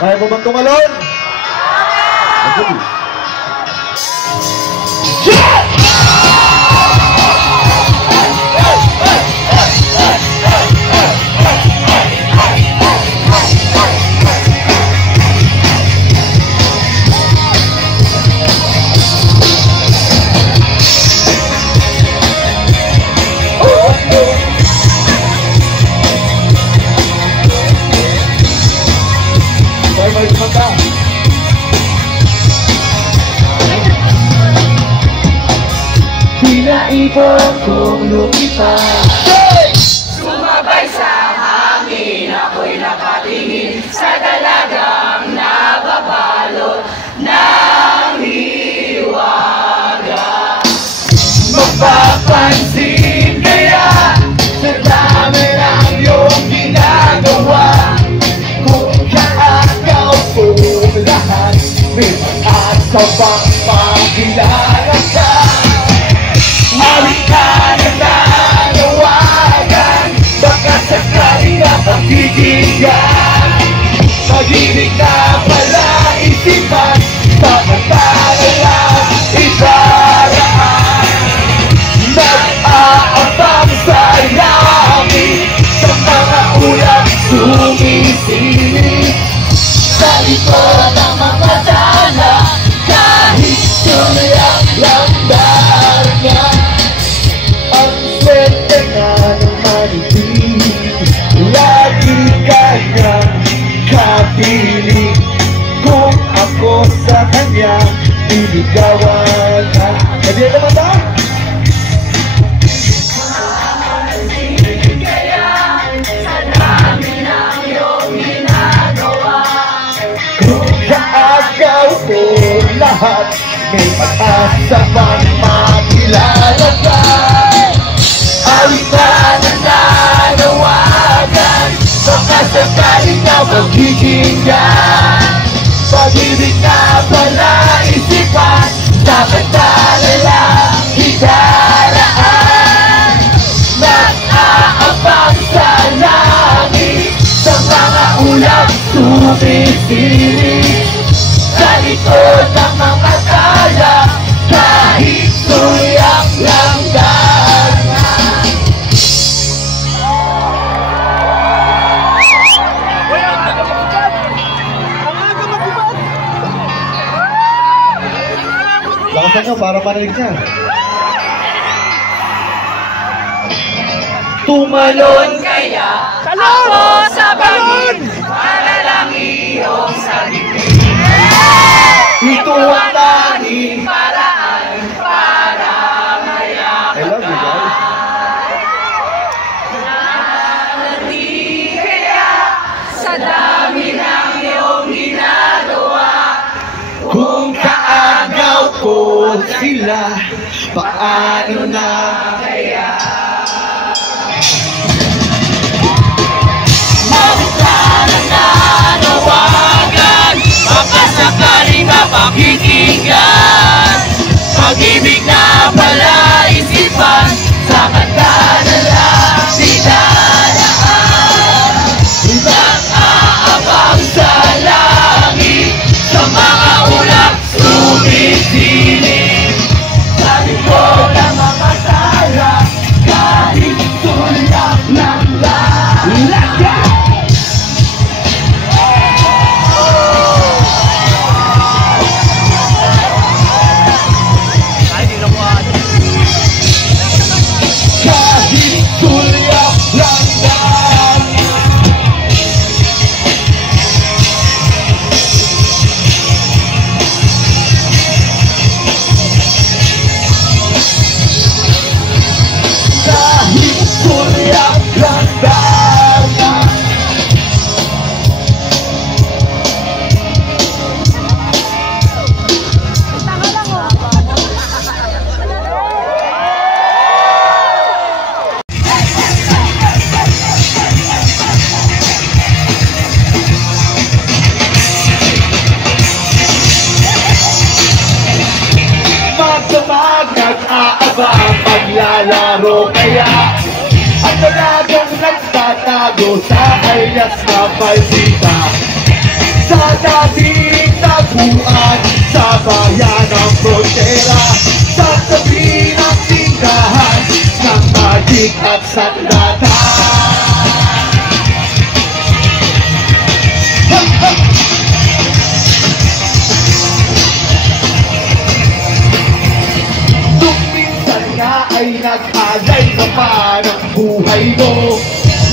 Kaya mo bang tumalon? Okay. Pinaipon kong lumipas, sumabay sa hangin, ako'y nakatingin sa dalagang nababalot ng hiwaga. Mapapansin kaya sa dami ng iyong ginagawa, kung kaagaw ko lahat, may pag-asa bang makilala ka? Awit ka na nanawagan, baka sakali na pagkikinggan. Pag-ibig na pala isipan, pakatala lang iparaan. Nag-aabang sa langit, sa mga ulap sumisili, sa likod ng mga dala, kahit sumiyak lang darga. Lagi kanyang kapiling, kung ako sa kanya iligawan na. Hindi naman ba? Kaya sa dami ng iyong ginagawa, kung kaagaw ko lahat, may pag-asa bang makilala ka? Awit na nanawagan, baka sakaling na magkikinggan. Pag-ibig na pala isipan, nakatala lang ikaraan. Nag-aabang sa langit, sa mga ulap sumisili, sa likod ng mga tala, kahit suyak lang darna. Lakasan nyo para marinig niya. Tumalon kaya ako sa bangin, para lang iyong sabihin. Ito ang tanging paraan para mayaman. I love you guys. Nananati kaya sa dami ng iyong ginagawa, kung kaagaw ko sila, paano na kaya? Awit ka na nanawagan, baka sakaling mapakikinggan. Pag-ibig na pala isipan, sa kanta na lang sinalaan. Nag-aabang sa langit, sa mga ulap sumisili, sa likod ng mga tala, kahit tulak ng laga. Kahit tulak lang daga. Kahit tulak lang daga. Magdamag, nag-aabang, paglalaro kaya ang dalagang nagtatago sa alias na palsita. sa dating tagpuan sa bayan ng frontera, sa tabi ng tindahan ng magic at sanlatan. Minsan nga ay nag-alay ka pa ng buhay mo,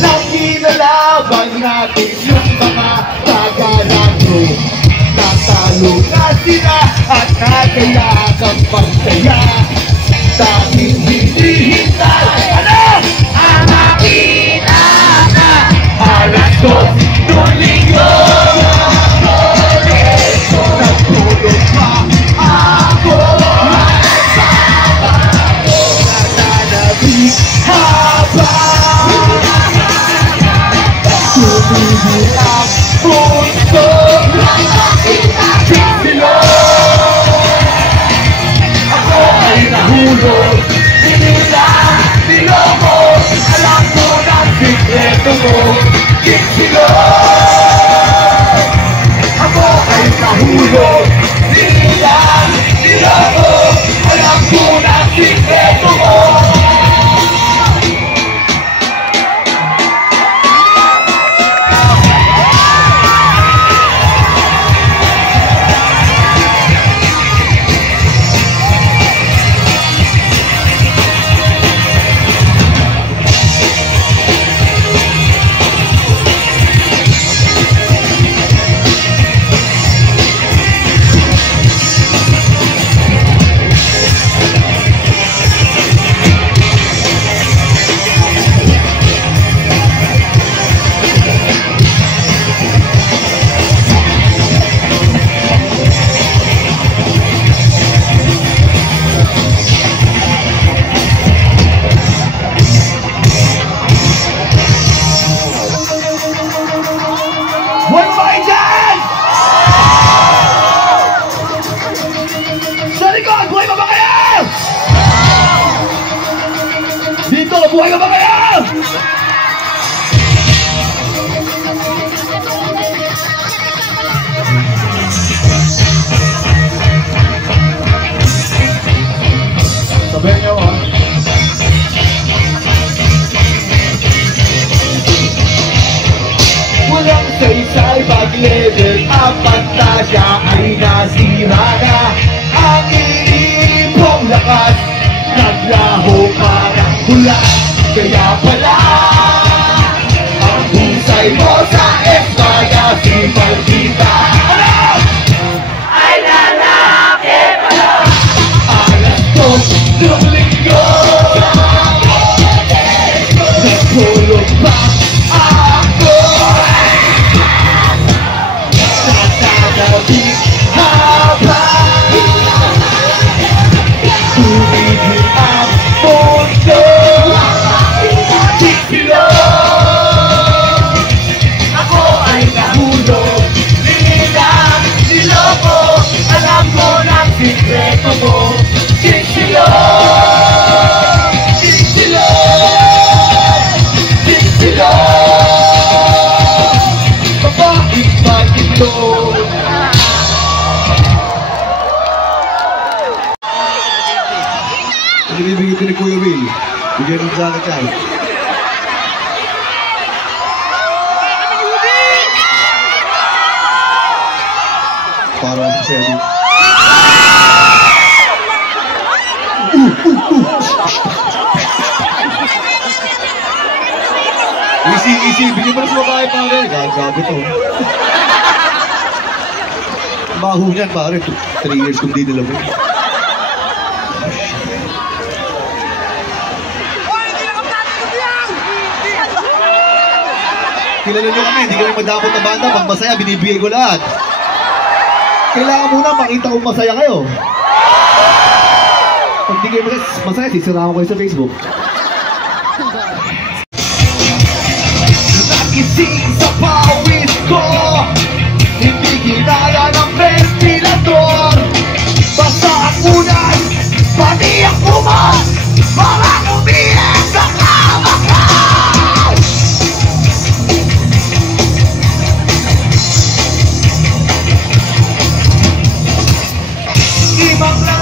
nang inalaban natin yung mga tagalan mo. Natalo na sila at nagaya kang pagsaya, dahil hindi hintay ang makina ka. Alas 2 noong linggo, nagtulog pa ako. Nananabik habang tumigil ang puso. Ako ay nahulog, sinilang niloko. Alam ko na sikreto mo, kitsilog. Ako ay nahulog, sinilang niloko. Alam ko na sikreto mo. Buhay ka ba kayo? Sabihin niyo ha. Walang saysay pag-level up, pantasya ay nasira na. Ang iniipong lakas naglaho para hula. Kaya pala ang husay mo sa F-Magazine maldita ay lalaki pala. Alas 2 noong linggo, nagtulog pa ako. Natanabik habang tumigil ang mundo. Ako ay nahulog, ninilang niloko. Alam ko ng sikreto mo, kitsilog, kitsilog, kitsilog. Bakit ba ito? Ibibigay ko ni Kuya Will. Bigyan ng jacket yan. Para sa Shelly. Easy. Bigyan mo na sa babae pare. Gagabi to. Baho niyan pare. 3 years kung di nila mo. Kilala nyo kami, hindi kami madamot na banda. Pag masaya, binibigay ko lahat. Kailangan muna makita kung masaya kayo. Pag hindi kayo masaya, sisiraan ko kayo sa Facebook. Nagising sa pawis ko, hindi ginaya ng ventilador. Basta ang unan, pati ang pumas, mga umiyak sa kamakaw.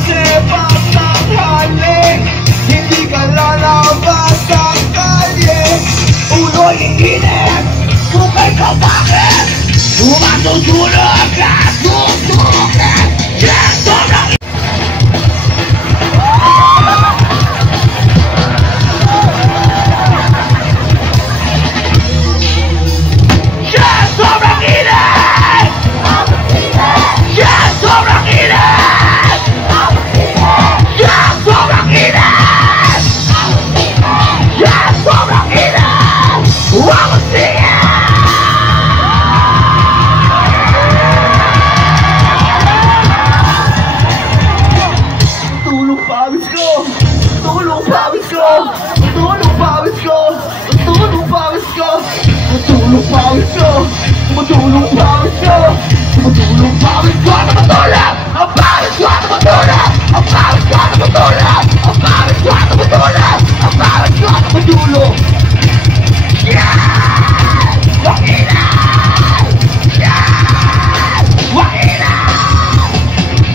Kasi pagtanghali, hindi ka lalabas sa kalye. Ulo'y init, bukay ka bakit? Matutulog ka, susukin. Yeah, sobrang yeah, sobrang init! Yeah, sobrang init! Yeah, sobrang init! Yeah, sobrang init! Wow, sige! Tulong pawis ko! Tulong pawis ko! Tulong pawis ko! Tulong pawis ko! Tulong pawis ko! Tulong pawis ko! Tumutulong pawis ko na matulog! Ang pawis ko na matulog! Ang pawis ko na matulog! Ang pawis ko na matulog! Ang pawis ko na matulog! Yeah! Wakilan! Yeah! Wakilan!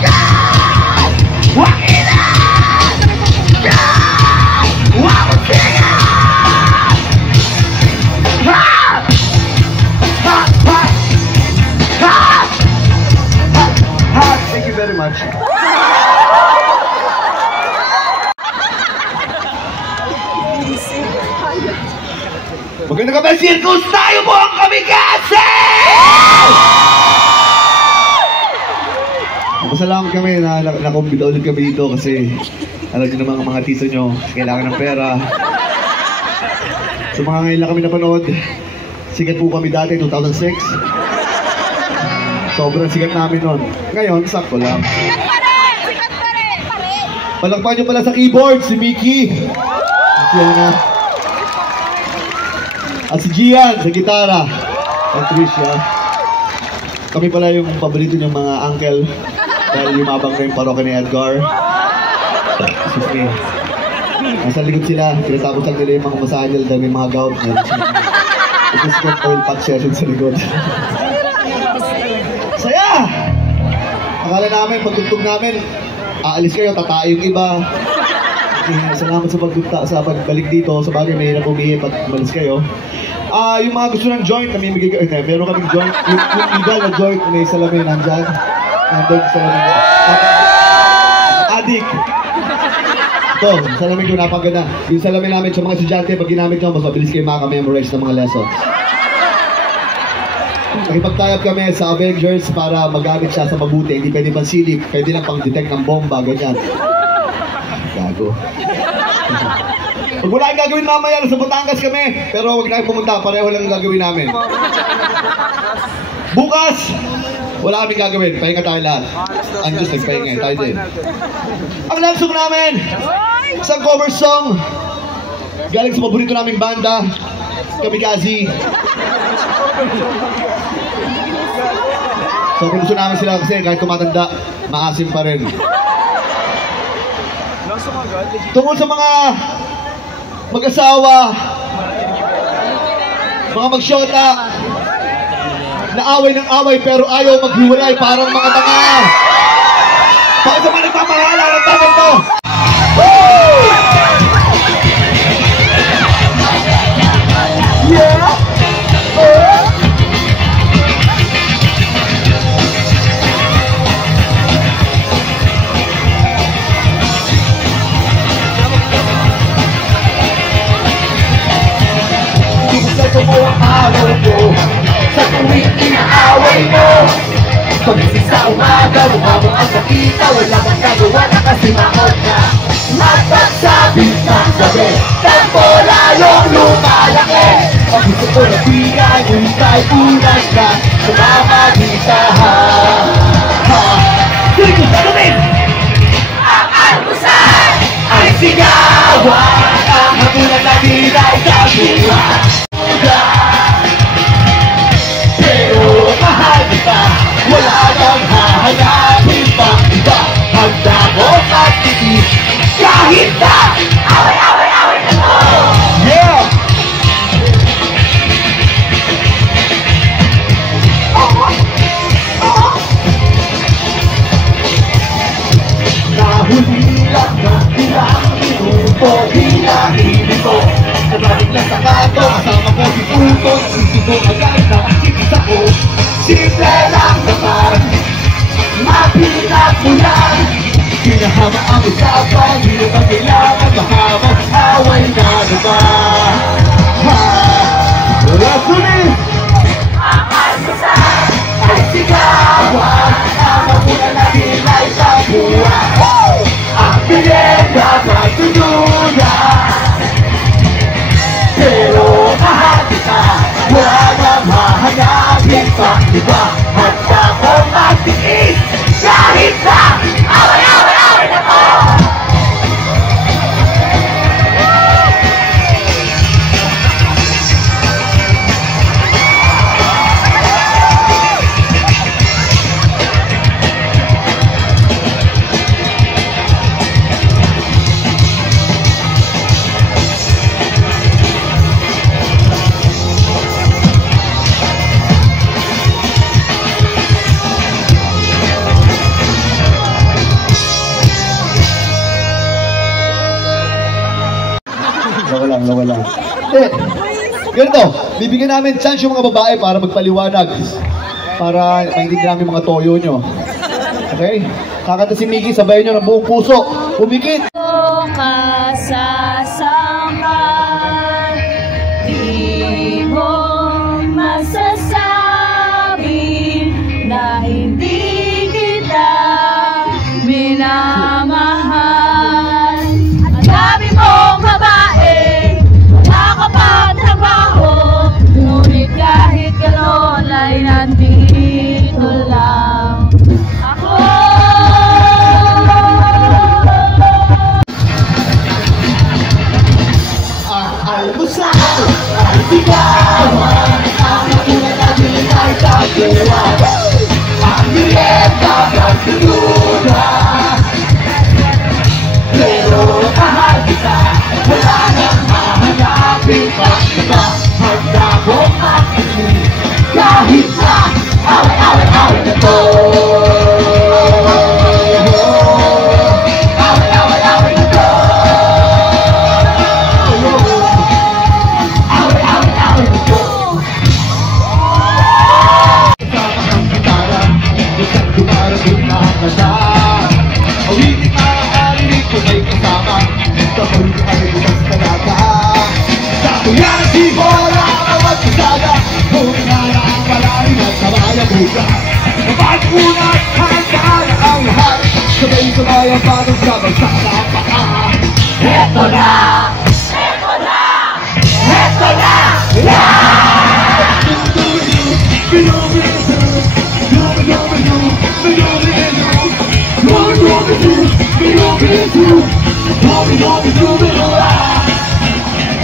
Yeah! Wakilan! Yeah! Wakilan! Ha! Ha! Ha! Ha! Thank you very much. Maganda ka ba, Circus? Tayo mo ang kamikaze! Masalamat kami na nakumbida ulit kami dito kasi alam niyo naman ang mga tito nyo, kailangan ng pera. So mga ngayon lang kami napanood, sikat po kami dati, 2006. Sobrang sikat namin nun. Ngayon, sakto lang. Sikat pa rin! Palakpan nyo pala sa keyboard, si Mickey. Yan na. At si Gian sa gitara. At Tricia. Kami pala yung paborito ng mga uncle. Dahil lumabang na yung parokya ni Edgar. Excuse me. Nasa likod sila. Tinatapos lang nila yung mga masahal dahil may mga gout. Ito is called oil pack session sa likod. Saya! Akala namin, pagtugtog namin, aalis kayo, tatae yung iba. Salamat sa pagpunta, sa pagbalik dito. Sa bagay, mahirap umihi pag umalis kayo. Yung mga gusto ng joint, kami meron kaming joint. Yung legal na joint, may salamin nandyan. Nandun salamin. Adik. Ito, salamin ko napaganda. Yung salamin namin sa mga estudyante, pag ginamit nyo, mas mabilis kayo maka-memorize ng mga lessons. Nakipagtayap kami sa Avengers para magamit siya sa mabuti. Hindi pwede pang silip, pwede lang pang detect ng bomba, ganyan. Gago. Pag wala kang gagawin mamaya, sa Batangas kami. Pero huwag na kayo pumunta, pareho lang ang gagawin namin. Bukas, wala kaming gagawin. Pahinga tayo lahat. Ang Diyos nagpahinga, tayo din. Ang lansong namin, isang cover song, galing sa paborito naming banda, Kamikaze. So kung gusto namin sila kasi kahit tumatanda, maasim pa rin. Tungkol sa mga mag-asawa, mga magsyota, na away ng away pero ayaw maghiwalay parang mga tanga. Bakit sa mga nagpapahala ng tanong to? Yeah! Gusto mo ang araw ko sa tuwing inaaway mo. Pagising sa umaga, mukha mo ang nakita, wala kang gagawa na kasi maot na. At pagsabit ng gabi, tempola yung lumalaki. Ang gusto ko na bigay, ngunit tayo ulan ka sa mamagitahan. Dito sa lumin! Ang almusal ay sigawan, ang habulan na nilay sa buwan. Pero mahal kita, wala kang hahanapin pang iba. Handa ko magtitiis kahit na away na to. Yeah! huli lang ng ilang minuto hinahilig ko nabalik lang sa kanto kasama ko si Puto nagsisigo agad na makikis ako simple lang naman mapilat mo lang pinahama ang usapan hindi naman kailangan mahamang away na naman Wala sulit! ay sigawan ang mapuna na nilay sa buwan ang pinenda magtutulad pero mahal kita wala na mahanapin pa iba handa ko magtiis kahit na away na to Lawa lang. Ganito, bibigyan namin chance yung mga babae para magpaliwanag. Para maintindihan namin mga toyo nyo. Okay? Kakanta si Mickey, sabayan nyo ng buong puso. Pumikit! Masasama, di mo masasabi na hindi kita minamahal. Ang dami mong babae, wala ka pa trabaho, ngunit kahit gano'n ay nandito lang ako. Almusal ay sigawan ang mapuna na nilay sa buwan ang nileta magtutulad pero mahal kita wala nang mahanapin pa iba handa kong makinig kahit na away na to Mapag-unat hanggang ang lahat sabay-sabay ang bagong sabay sa paa Eto na! Eto na! Eto na!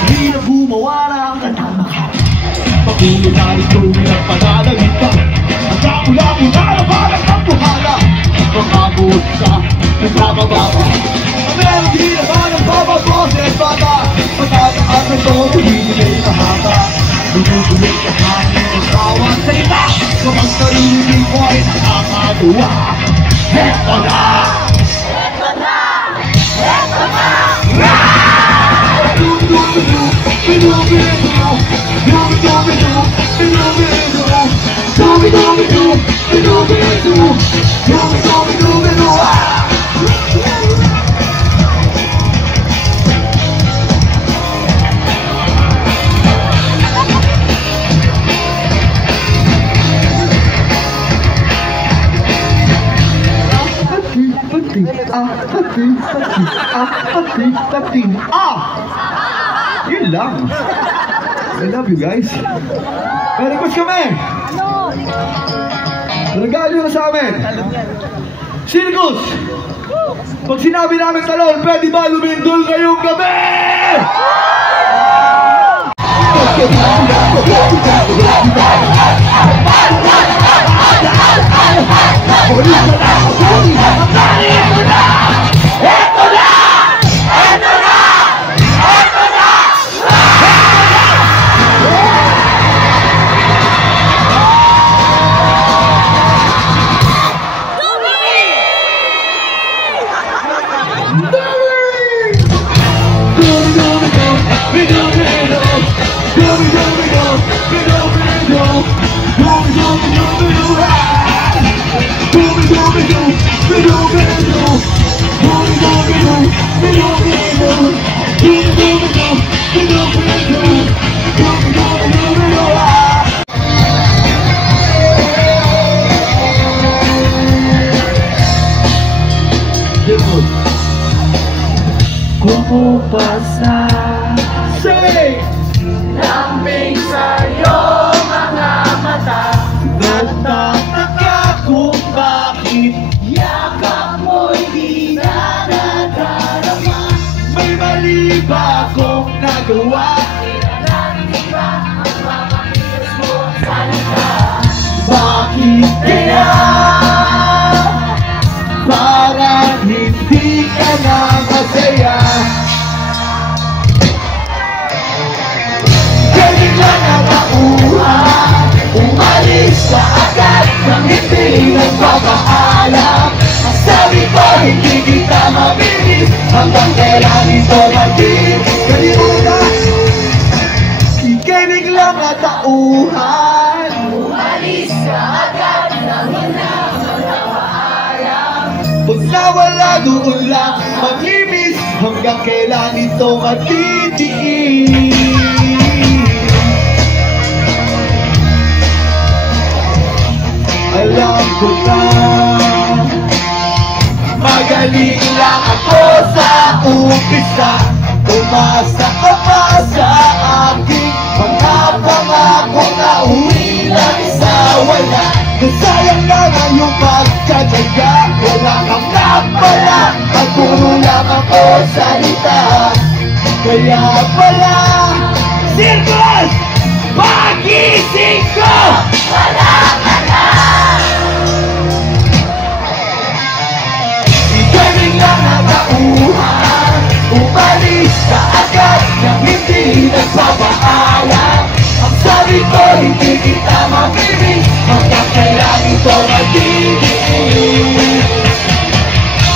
Hindi na bumawala ang katamakan pag-uwi na rito ng pananalitan Mula-mula na parang kampuhala mga busa nagbababa ang melody na parang bababoses bata matataas ang tono hindi ay mahaba Bumubulit na hangin ang bawat salita kapag narinig ko ay nakakatuwa Eto na! Eto na! Eto na! Yun lang. I love you guys. May request kami. Regalo na sa amin. Circus! Pag sinabi namin talon, pwede ba lumindol ngayong gabi? pumupasa. Say! Lambing sa'yo mga mata, Nagtataka kung bakit yakap mo'y di na nadarama. may mali ba akong nagawa? Bakit kaya parang hindi ka na masaya? Galing lang ang tauhan, umalis ka agad nang hindi nagpapaalam. Ang sabi ko hindi kita mabilis, hanggang kailan ito magiging. Kalimutan! Ika'y biglang natauhan. Umalis ka agad nang hindi nagpapaalam. Pag nawala doon lang mamimiss, hanggang kailan ito matitiis? Alam ko na magaling lang ako sa umpisa. Umasa ka pa sa aking mga pangako na uwi lang sa wala. Nasayang na nga yung pagkatyaga, wala kang napala at puro lang ako salita. Kaya pala, Circus! Pagising ko! Wala ka na! Ika'y biglang natauhan. Umalis ka agad nang hindi nagpapaalam. Ang sabi ko hindi kita mamimis, hanggang kailan ito magiging.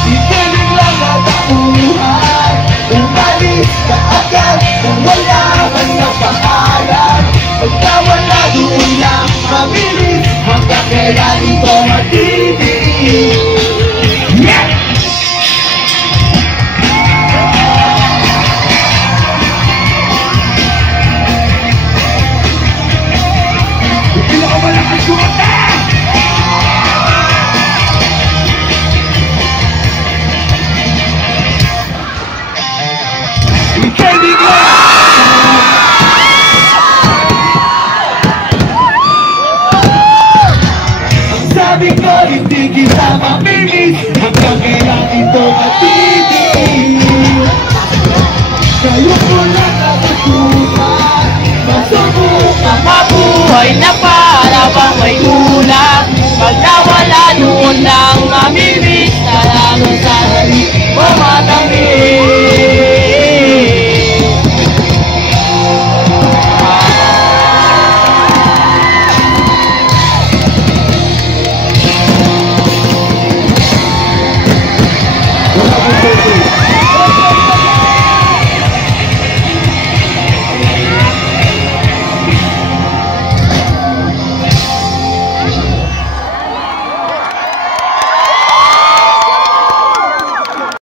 Ika'y biglang natauhan. Umalis ka agad nang wala man nagpapaalam. Pagkawala doon lang mabilis, Hanggang kailan ito magiging. yeah! Hindi ako malakas kumanta! Ika'y biglang Sabi ko hindi kita mamimis, hanggang kailan ito matitiis. Ngayon ko lang natutunan, masubukan mabuhay na